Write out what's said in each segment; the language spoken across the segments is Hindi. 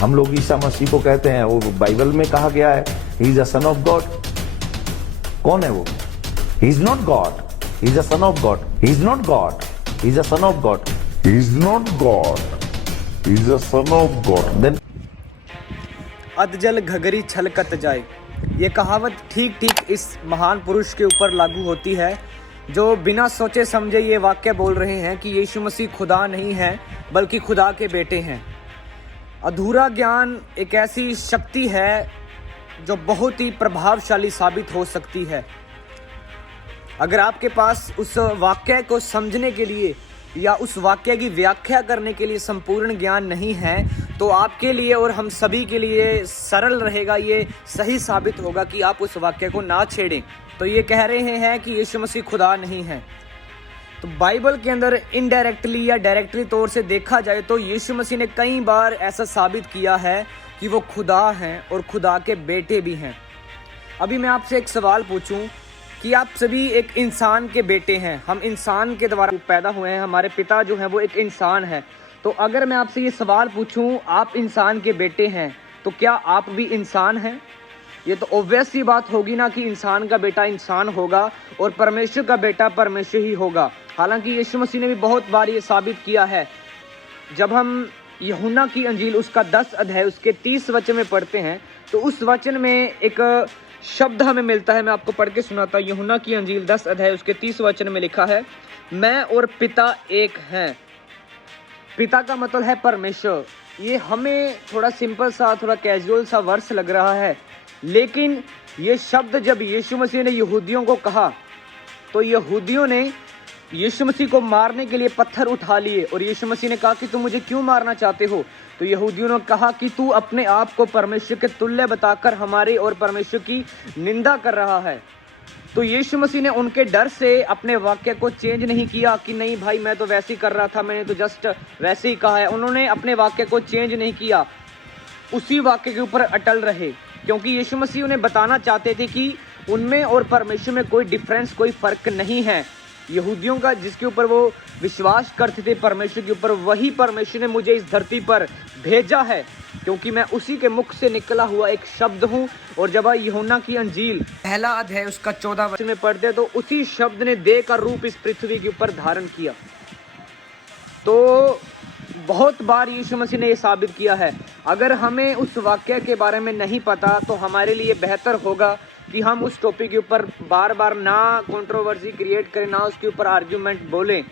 हम लोग ईसा मसीह को कहते हैं, वो बाइबल में कहा गया है he is a son of God. कौन है वो? He is not God, he is a son of God. He is not God, he is a son of God. He is not God, he is a son of God. Then अधजल घगरी छलकत जाए, ये कहावत ठीक ठीक इस महान पुरुष के ऊपर लागू होती है जो बिना सोचे समझे ये वाक्य बोल रहे हैं कि यीशु मसीह खुदा नहीं है बल्कि खुदा के बेटे हैं। अधूरा ज्ञान एक ऐसी शक्ति है जो बहुत ही प्रभावशाली साबित हो सकती है। अगर आपके पास उस वाक्य को समझने के लिए या उस वाक्य की व्याख्या करने के लिए संपूर्ण ज्ञान नहीं है तो आपके लिए और हम सभी के लिए सरल रहेगा, ये सही साबित होगा कि आप उस वाक्य को ना छेड़ें। तो ये कह रहे हैं कि यीशु मसीह खुदा नहीं है। तो बाइबल के अंदर इनडायरेक्टली या डायरेक्टली तौर से देखा जाए तो यीशु मसीह ने कई बार ऐसा साबित किया है कि वो खुदा हैं और खुदा के बेटे भी हैं। अभी मैं आपसे एक सवाल पूछूं कि आप सभी एक इंसान के बेटे हैं, हम इंसान के द्वारा पैदा हुए हैं, हमारे पिता जो हैं वो एक इंसान है। तो अगर मैं आपसे ये सवाल पूछूं आप इंसान के बेटे हैं तो क्या आप भी इंसान हैं? ये तो ऑब्वियस सी बात होगी ना कि इंसान का बेटा इंसान होगा और परमेश्वर का बेटा परमेश्वर ही होगा। हालांकि यीशु मसीह ने भी बहुत बार ये साबित किया है। जब हम यूहन्ना की अंजील उसका 10 अध्याय उसके 30 वचन में पढ़ते हैं तो उस वचन में एक शब्द हमें मिलता है, मैं आपको पढ़ के सुनाता हूँ। यूहन्ना की अंजील 10 अध्याय उसके 30 वचन में लिखा है, मैं और पिता एक हैं। पिता का मतलब है परमेश्वर। ये हमें थोड़ा सिंपल सा, थोड़ा कैजुअल सा वर्स लग रहा है, लेकिन ये शब्द जब यीशु मसीह ने यहूदियों को कहा तो यहूदियों ने यीशु मसीह को मारने के लिए पत्थर उठा लिए और यीशु मसीह ने कहा कि तुम मुझे क्यों मारना चाहते हो? तो यहूदियों ने कहा कि तू अपने आप को परमेश्वर के तुल्य बताकर हमारे और परमेश्वर की निंदा कर रहा है। तो यीशु मसीह ने उनके डर से अपने वाक्य को चेंज नहीं किया कि नहीं भाई मैं तो वैसे ही कर रहा था, मैंने तो जस्ट वैसे ही कहा है। उन्होंने अपने वाक्य को चेंज नहीं किया, उसी वाक्य के ऊपर अटल रहे, क्योंकि यीशु मसीह उन्हें बताना चाहते थे कि उनमें और परमेश्वर में कोई डिफरेंस, कोई फर्क नहीं है। यहूदियों का जिसके ऊपर वो विश्वास करते थे परमेश्वर के ऊपर, वही परमेश्वर ने मुझे इस धरती पर भेजा है, क्योंकि मैं उसी के मुख से निकला हुआ एक शब्द हूँ। और जब यूहन्ना की अंजील पहला अध्याय उसका 14 वचन में पढ़ते तो उसी शब्द ने देह का रूप इस पृथ्वी के ऊपर धारण किया। तो बहुत बार यीशु मसीह ने यह साबित किया है। अगर हमें उस वाक्य के बारे में नहीं पता तो हमारे लिए बेहतर होगा कि हम उस टॉपिक के ऊपर बार बार ना कंट्रोवर्सी क्रिएट करें, ना उसके ऊपर आर्ग्यूमेंट बोलें,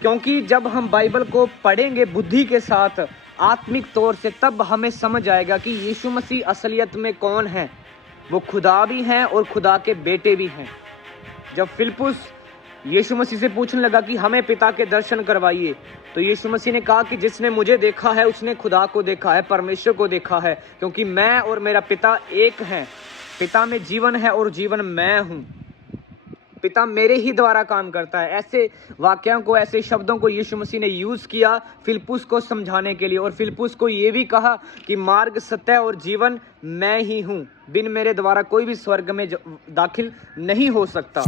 क्योंकि जब हम बाइबल को पढ़ेंगे बुद्धि के साथ, आत्मिक तौर से, तब हमें समझ आएगा कि यीशु मसीह असलियत में कौन है। वो खुदा भी हैं और खुदा के बेटे भी हैं। जब फिलिप्पुस यीशु मसीह से पूछने लगा कि हमें पिता के दर्शन करवाइए, तो यीशु मसीह ने कहा कि जिसने मुझे देखा है उसने खुदा को देखा है, परमेश्वर को देखा है, क्योंकि मैं और मेरा पिता एक हैं। पिता में जीवन है और जीवन मैं हूँ। पिता मेरे ही द्वारा काम करता है। ऐसे वाक्यों को, ऐसे शब्दों को यीशु मसीह ने यूज किया फिलिप्पुस को समझाने के लिए, और फिलिप्पुस को ये भी कहा कि मार्ग, सत्य और जीवन मैं ही हूँ, बिन मेरे द्वारा कोई भी स्वर्ग में दाखिल नहीं हो सकता।